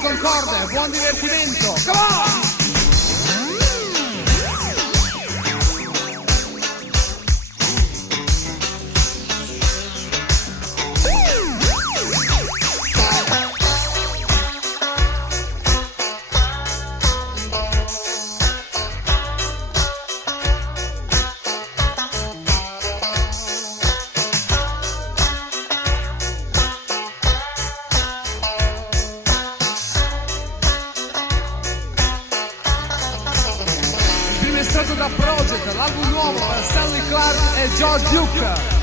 concorde, buon divertimento, come on! L'album nuovo per Stanley Clarke e George Duke.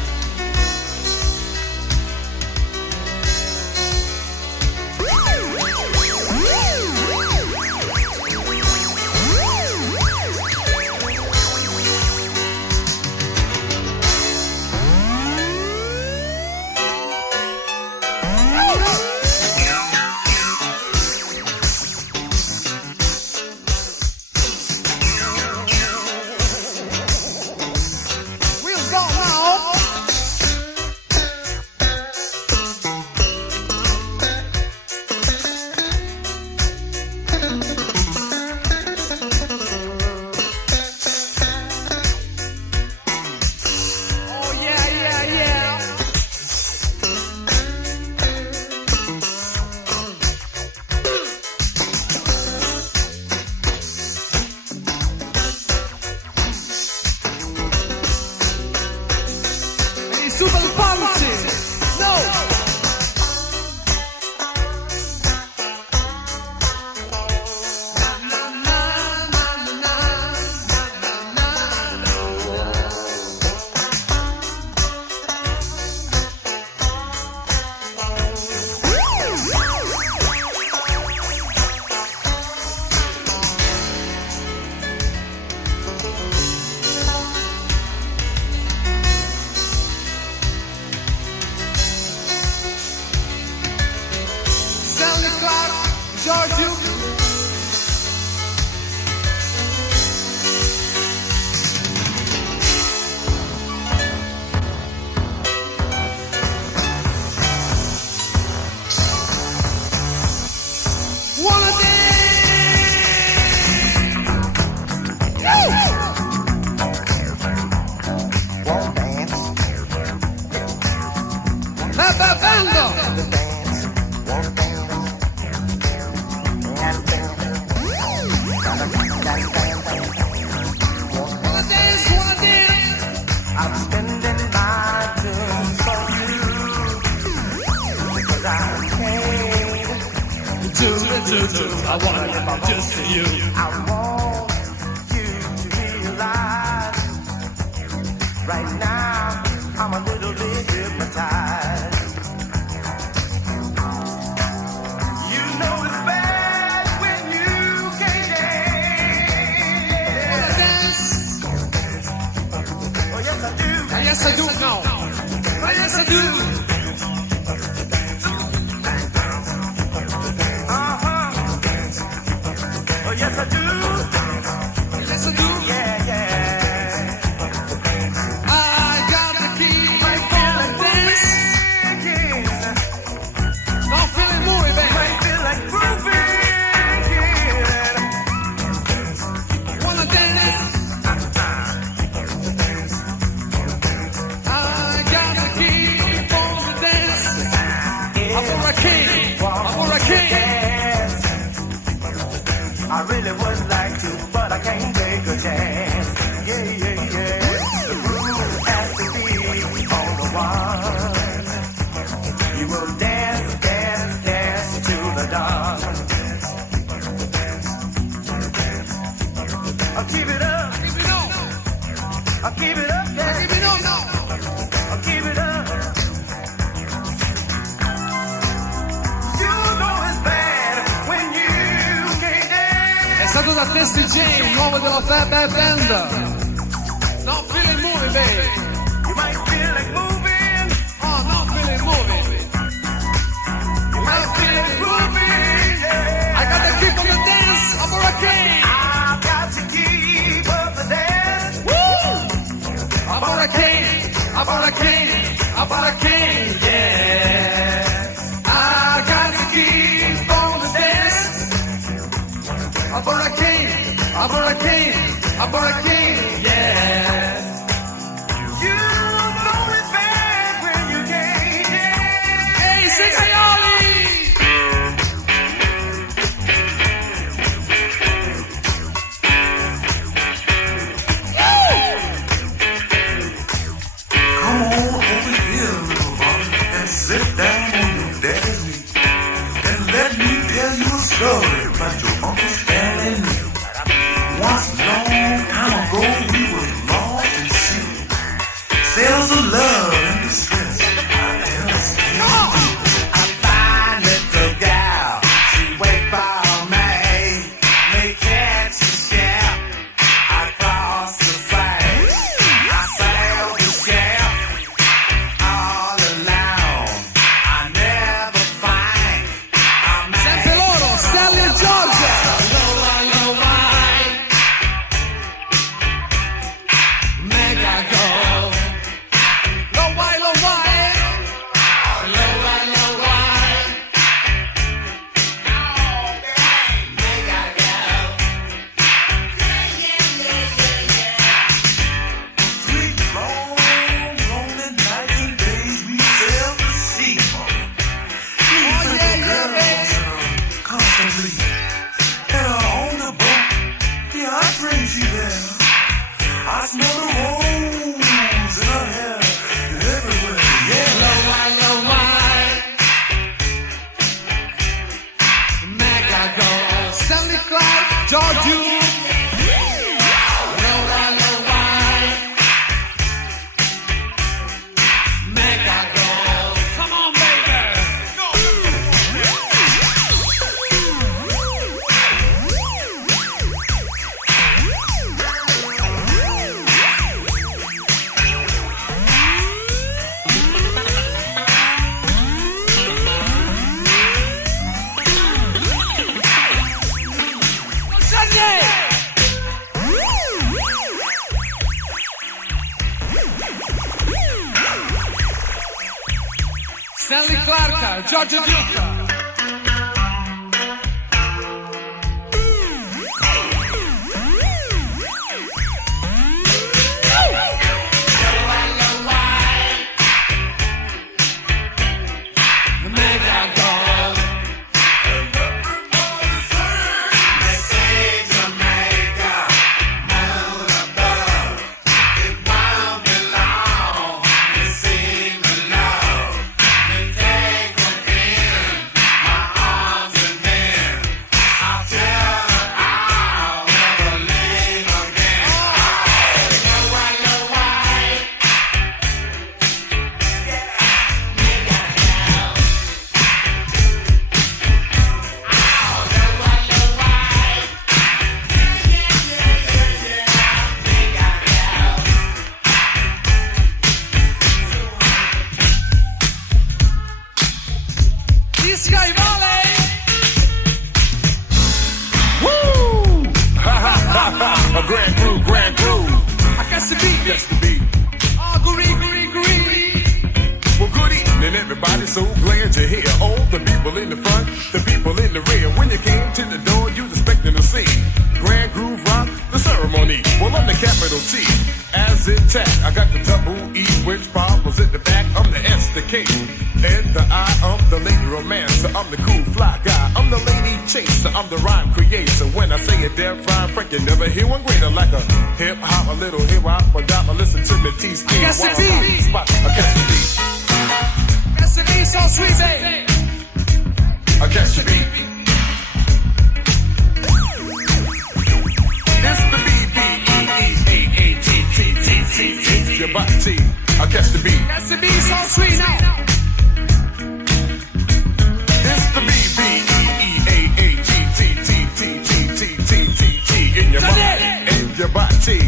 I want just for you. I want you to realize right now I'm a little bit hypnotized. You know it's bad when you can't dance. Oh yes I do. Yes I do now. Yes I do. Yes, I do. Yes, I do. Yeah, yeah. I got the key. Might feel like moving. Don't feel it moving, baby. Might feel like grooving. Wanna dance? I got the key for the dance. I'm for a king. I'm for a king. I really would like to, but I can't take a chance. Yeah, yeah, yeah. The groove has to be on the one. You will dance, dance, dance to the dawn. I'll keep it up. Keep it on. I'll keep it up, yeah. Keep it on now. I'll keep it up. You know it's bad when you can't dance. È stato da Testi J, il nuovo della Fab Band. Don't feel it moving, baby. You might feel like moving. Oh, don't feel it moving. You might feel like moving, yeah. I got to keep on the dance. I'm for a king. I've got to keep up the dance. Woo! I'm for a king. I'm for a king. I'm for a king, yeah. I got to keep on the dance. Giorgio Vita. You never hear one greater like a hip hop, a little hip hop, but I'ma listen to me tease. I guess the beat. Spot, I catch the beat. Guess the beat so sweet, baby. I catch the beat. It's the B-B-E-E-A-A-T-T-T-T-T. Your body, I catch the beat. Guess the beat so sweet now. It's the B-B-E-A-A-T-T-T-T-T-T-T-T in your mind, in your body.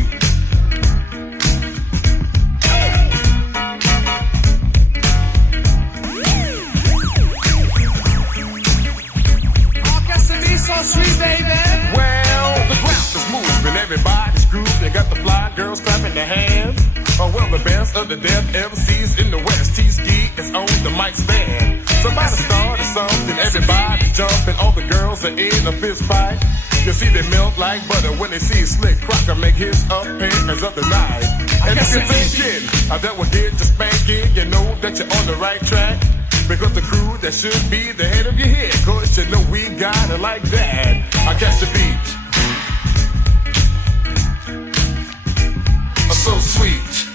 So sweet, baby. Well, the ground is moving, everybody's grooving. They got the fly girls clapping their hands. Oh, well, the best of the deaf MCs in the West. T-Ski is on the mic stand. Somebody started something, everybody jumping. All the girls are in a fist fight. You see they melt like butter when they see Slick Crocker make his appearance of the night. And if you're thinking that will get you spanking, you know that you're on the right track. Because the crew that should be the head of your head, cause you know we got it like that. I catch the beat. So sweet.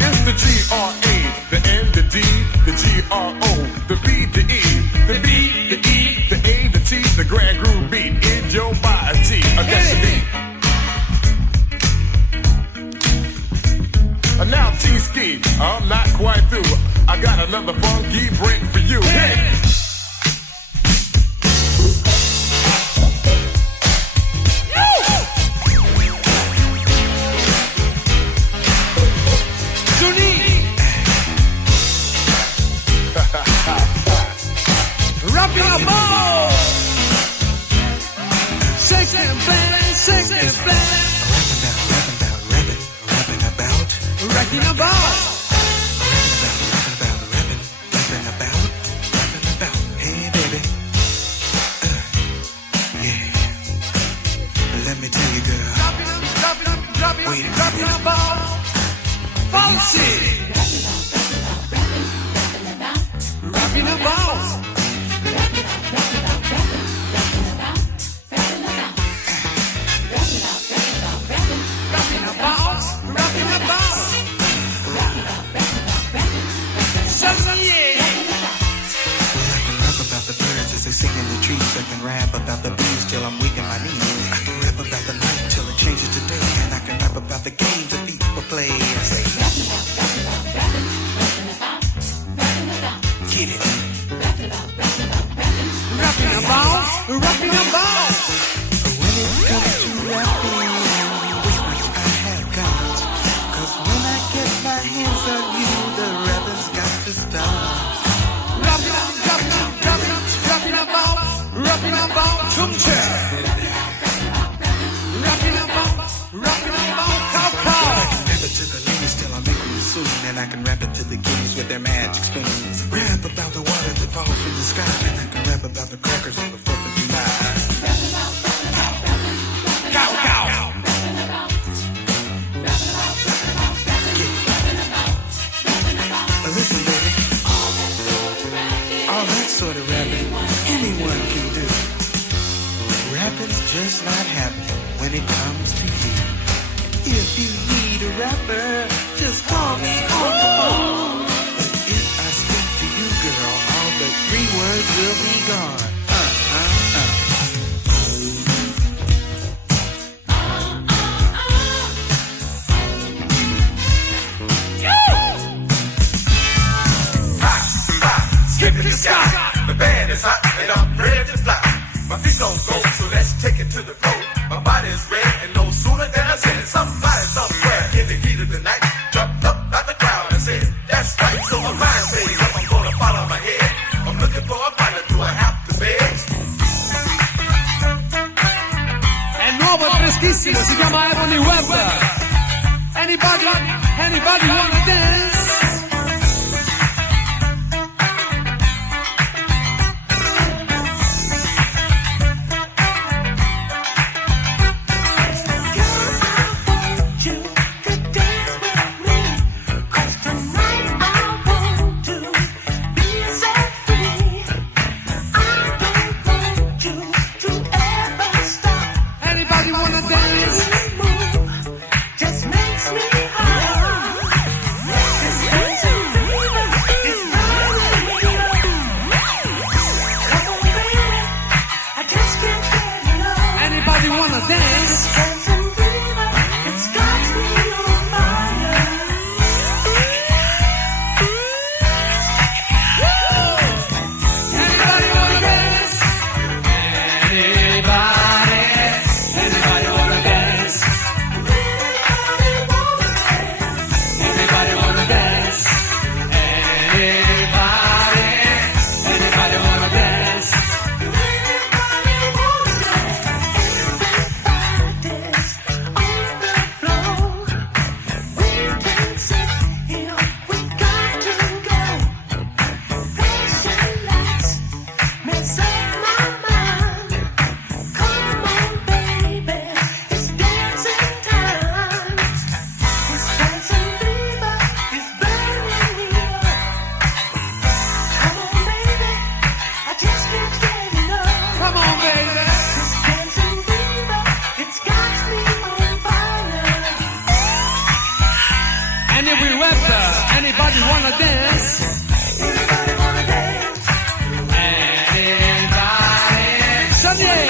It's the G-R-A, the N, the D, the G-R-O, the B, the E, the B, the E, the A, the T, the grand groove beat in your body. I catch the beat. Now T-Ski, I'm not quite through. I got another funky break for you. Hey! Rockin' a ball, shaking and bang, shaking and bang. Rockin' a ball, hey baby, yeah. Let me tell you, girl. Rockin' a ball, bouncy. Rockin' a ball. Sing in the trees, I can rap about the bees till I'm weak in my knees. I can rap about the night till it changes to day, and I can rap about the games that people play. I say, get it. Rapping about, rapping about. When it comes to rapping, which much I have got. 'Cause when I get my hands on you, the rapping's got to stop. Rockin' about, some chair. Rockin' about, cow. I can rap it to the ladies till I make them soon, and I can rap it to the kings with their magic spoons. Rap about the water that falls from the sky, and I can rap about the crackers on the 4th of July. Cow. Listen, baby, all that sort of rapping anyone can do. Rapping's just not happening when it comes to you. If you need a rapper, just call me on the phone. But if I speak to you, girl, all but 3 words will be gone. Skip in the sky, the band is hot and I'm ready to fly. My feet don't go, so let's take it to the road. My body is red and no sooner than I said it. Somebody somewhere in the heat of the night jumped up out the crowd and said, that's right. So my mind made up, I'm gonna follow my head. I'm looking for a pilot, do I have to beg? È nuovo e freschissimo, si chiama Ebony Webber. Anybody wanna dance? Just makes me high. And if we rap, anybody wanna dance? Anybody wanna dance? Anybody? Sunday!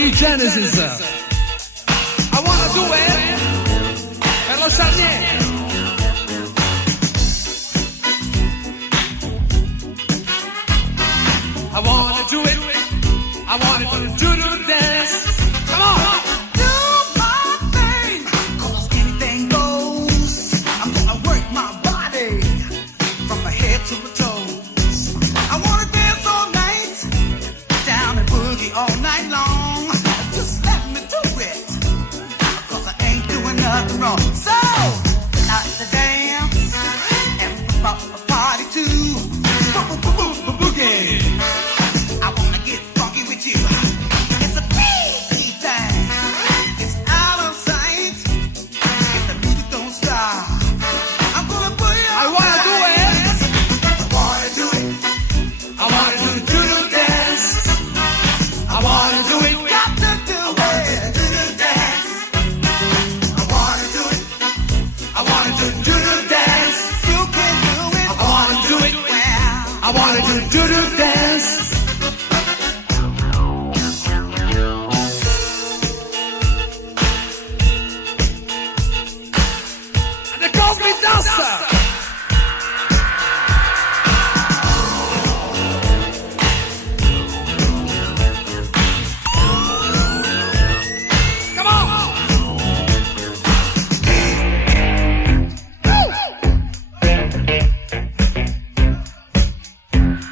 Lee Genesis. I wanna do it per lo Charnier. I wanna do it. I wanna do the dance. Come on. Do my thing, 'cause anything goes. I'm gonna work my body from my head to my toes. I wanna dance all night, down and boogie all night long. Just let me do it, 'cause I ain't doing nothing wrong. So, out to dance, and a party too. Boogie. I wanna get funky with you. It's a freaky thing. It's out of sight. If the music don't stop, I'm gonna put it on. I wanna do it. I wanna do it. I wanna do the dance. I wanna do it. Got to do it. Do the dance. I wanna do it. I wanna do the dance. You can do it. I wanna do it. Well, I wanna do the dance. And they call me dancer. Come on.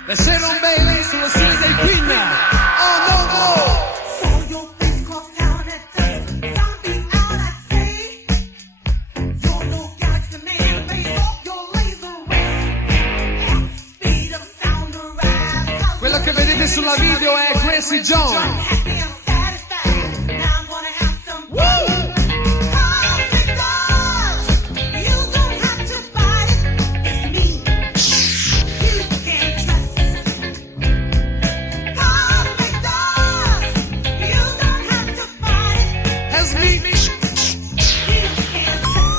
Le se non bevi sulla serie dei Queen. Oh no no. so your face cross town at dusk. Zombie out at sea. You're no galaxy man. Face off your laser ray. Speed of sound arise. Quello che vedete sulla video è Gracie John. Happy and satisfied. Now I'm gonna have some fun. 'Cause it does. You don't have to fight it. It's me. You can trust. 'Cause it does. You don't have to fight it. As me. You can trust.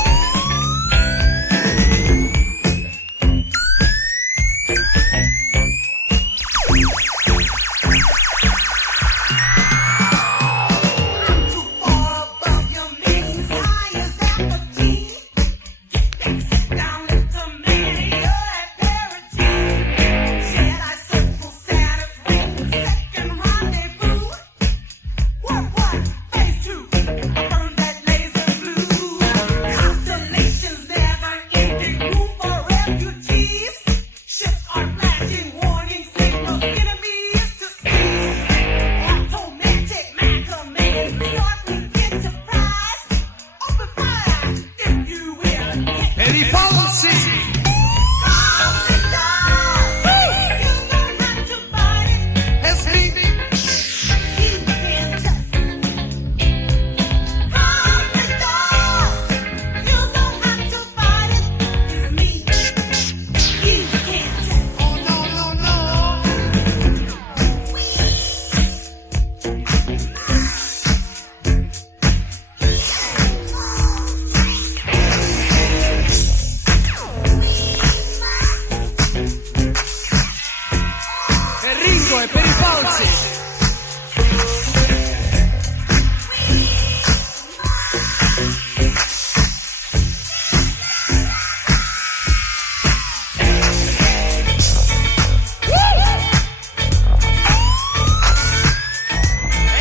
Too far above your means, high as apathy. Sit down into me, you're at parity. Jedi circle, Saturn's ring, second rendezvous. What? Phase 2, I burn that laser blue. Constellations never ending, room for refugees. Ships are flashing warning signals, enemies to see. Automatic man command, startling enterprise. Open fire, if you will. Per i falsi. Cause it does. You don't have to fight it. As me. You can trust. Cause it does. You don't have to fight it. It's me. You can trust. Oh no no no. Per Ringo e per i falsi.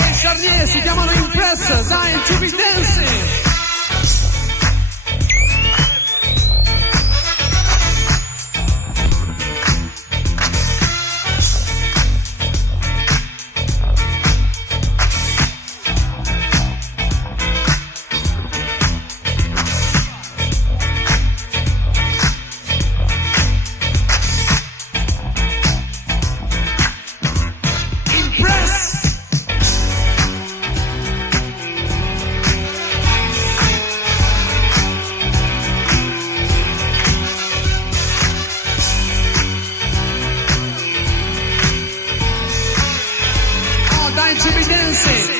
E i Charnier si chiamano Impress, Time to be dancing. Impress. Oh, time to be dancing.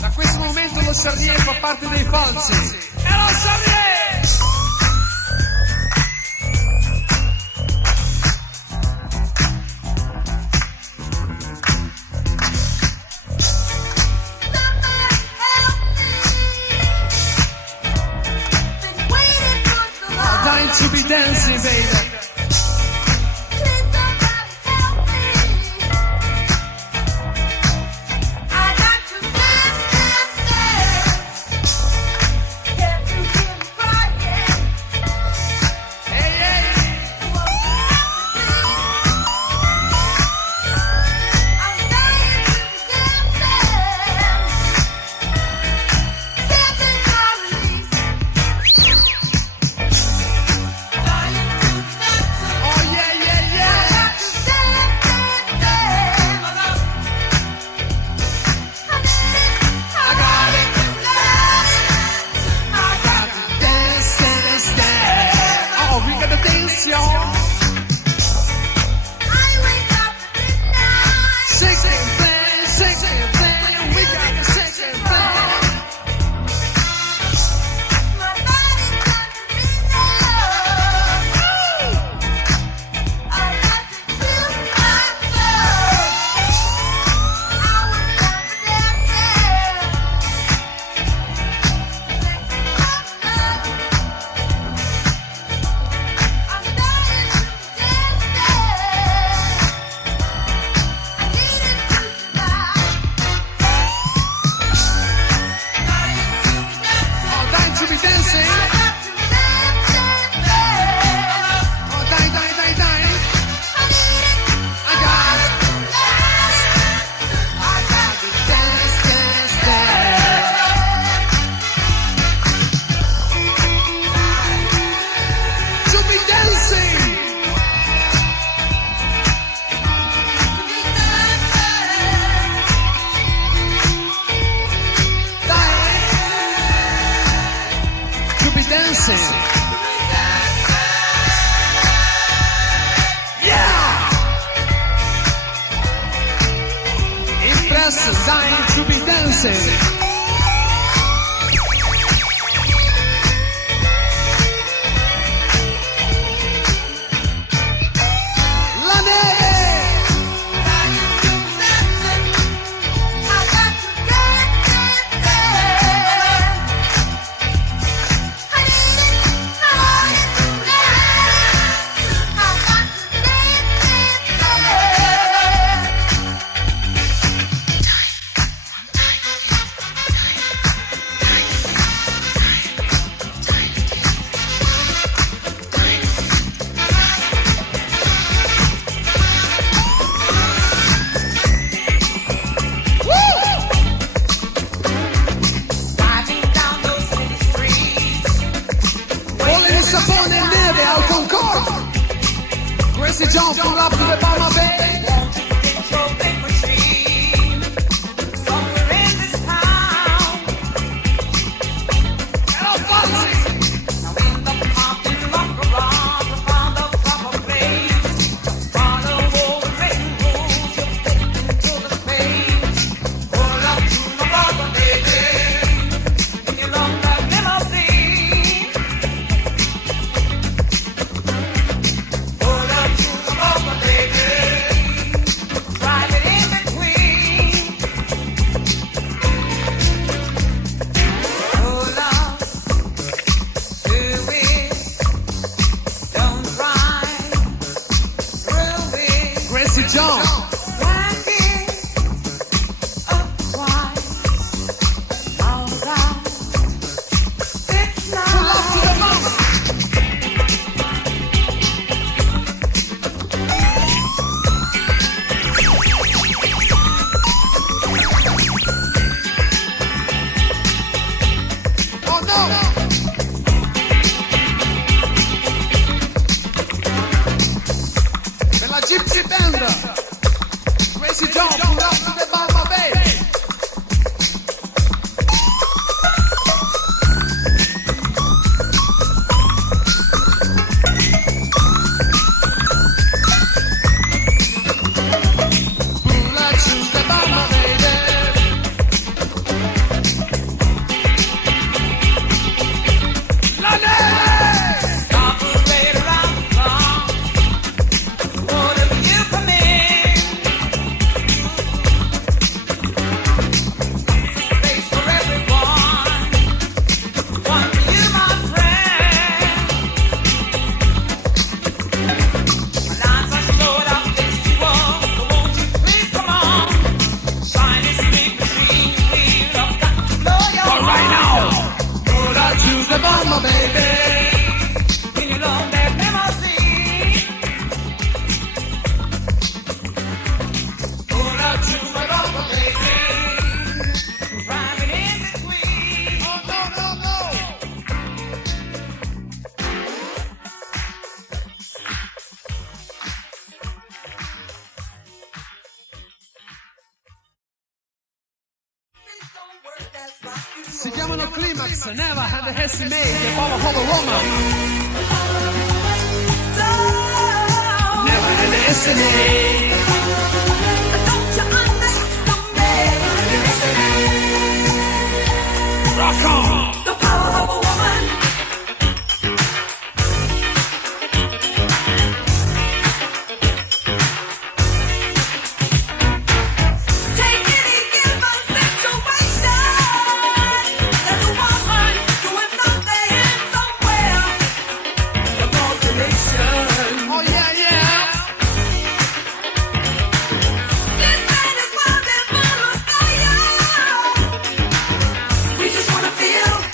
Da questo momento lo Charnier fa parte dei falsi. to be dancing, baby. the bomber, baby. In your long black limousine. Pull up to the bomber, baby. Driving in between. Oh, no, no, no. Si chiamano Climax, Never Had a Hesse Made, e Polo Polo Roma. Never Had a Hesse Made. Rock on! The power of a woman. Feel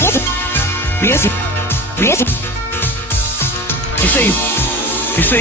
Yes. You see.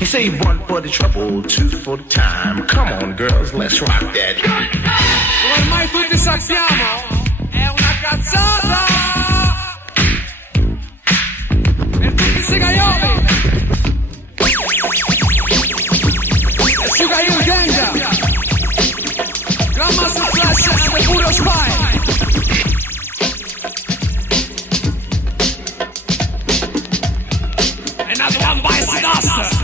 You say one for the trouble, two for the time. Come on, girls, let's rock that. Ormai tutti sappiamo, è una cazzata! E tutti i segaioli! E Sugayu Ganga! Grandmaster Flash and the Puro Spy! Another one bites the dust!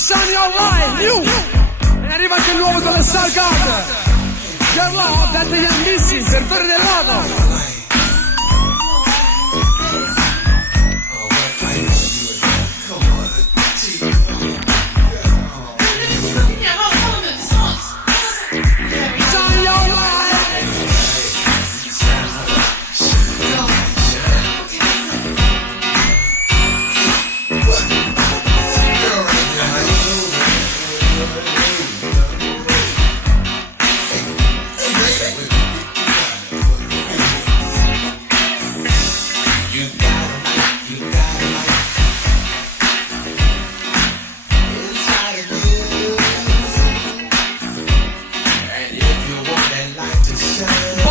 Shine Your Light, new! E arriva anche il nuovo con le Salve. Your Love, that degli Anni, per Torre del Lago.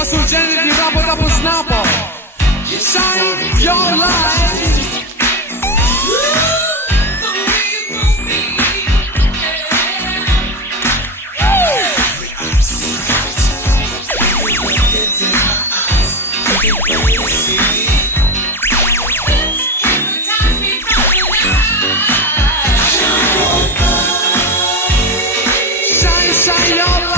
Sul genere di rabo dopo snapo. Shine your light. Shine your light.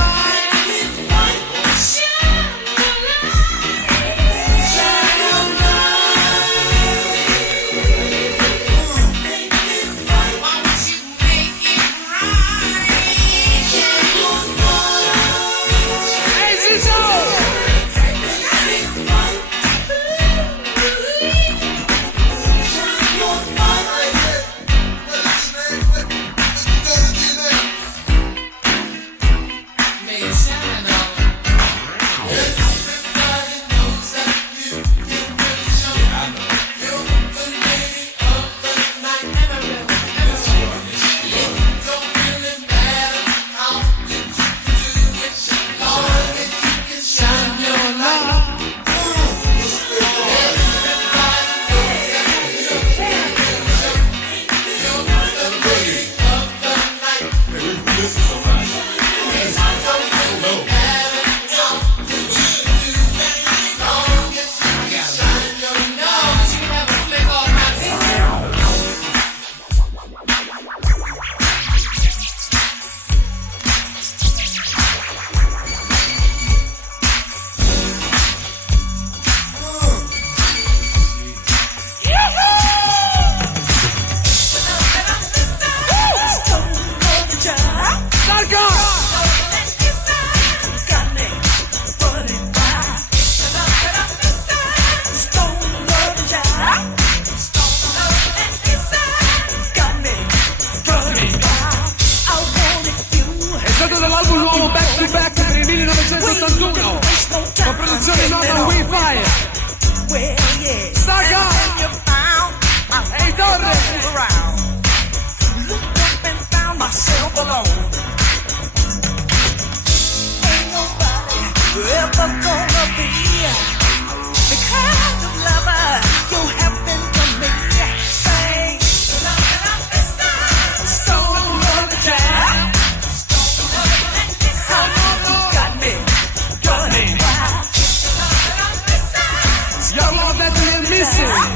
Con produzione nota Wi-Fi. Saga e Torre. Your love that you're missing.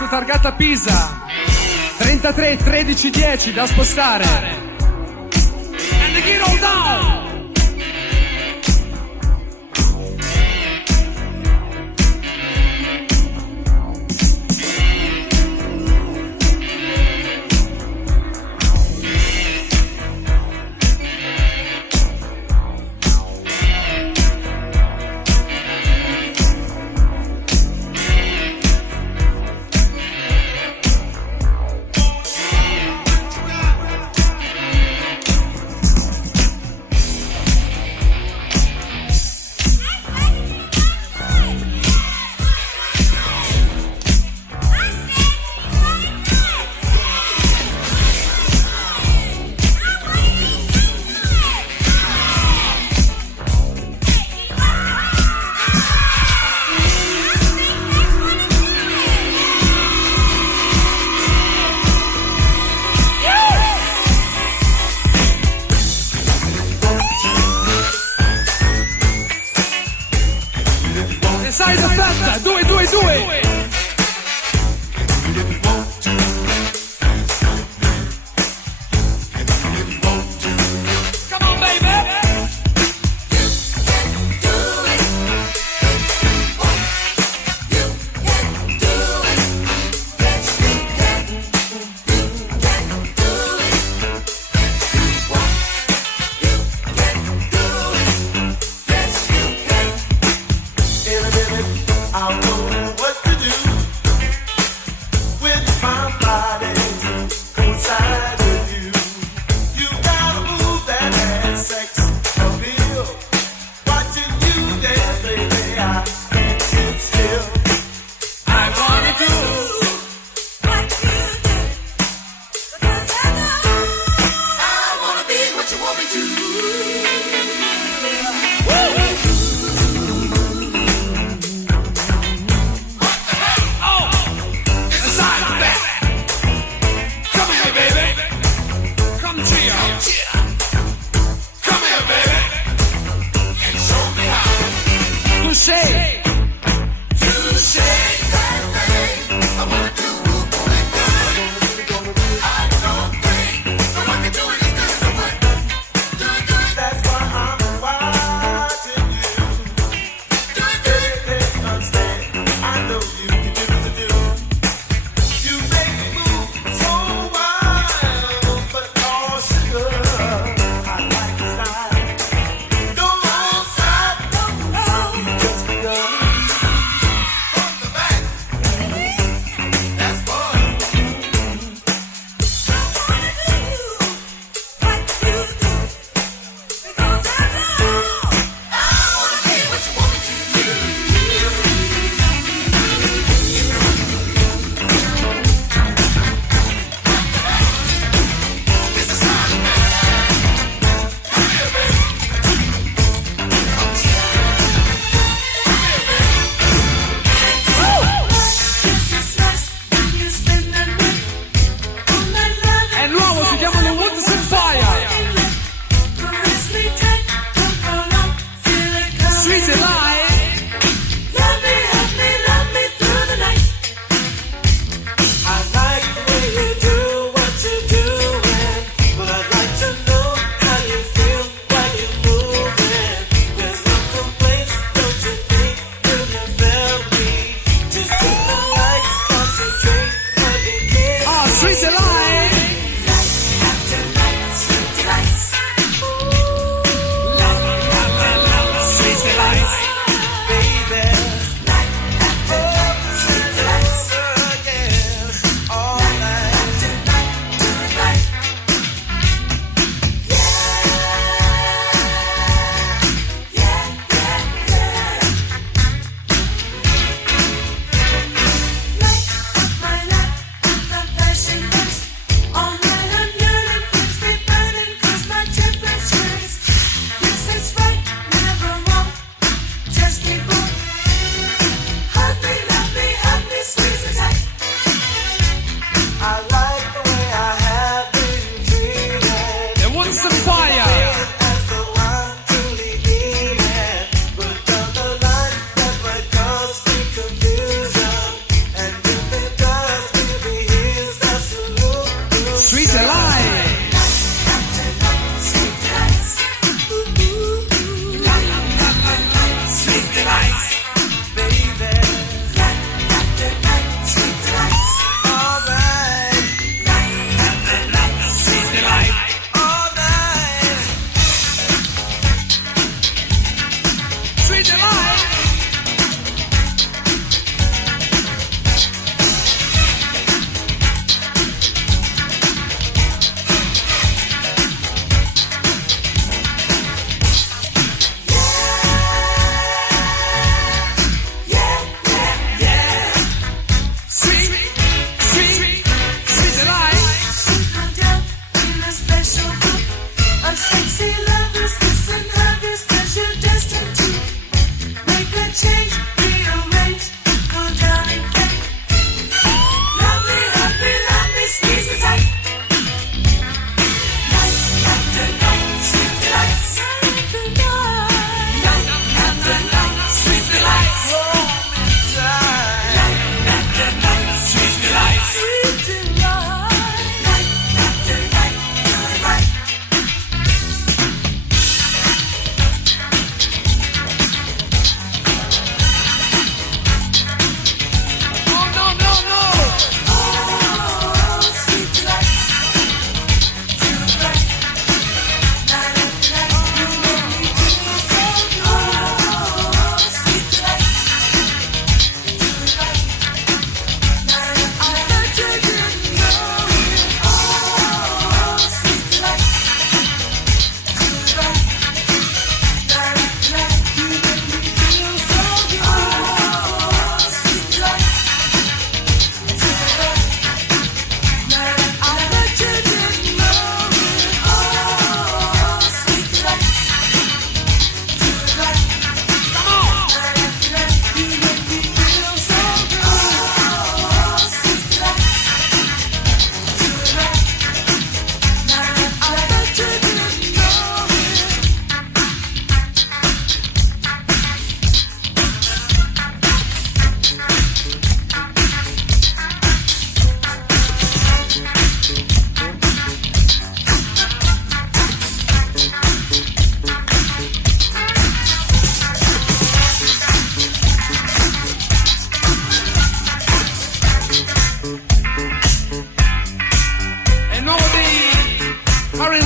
auto targata Pisa 33 13 10 da spostare. And the get all down. Sweet Delight. Sweet delights, baby. Sweet delights, all right. Sweet delight, all right. Sweet Delight.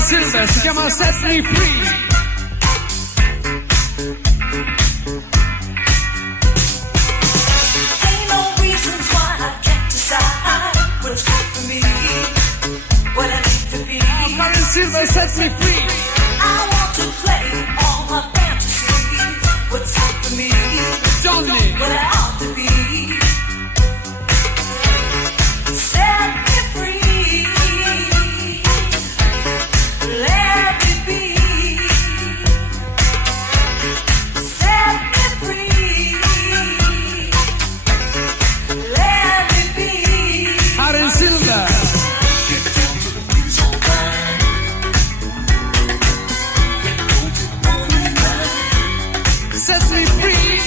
Silver, si chiama Set Me Free. Ain't no reasons why I can't decide what's good for me, what I need to be. Karen Silver, Set Me Free. I want to play all my fantasies, what's good for me, Johnny, what I ought to be. Set me free. Let me be. Set me free. Let me be. Karen Silver. Set me free.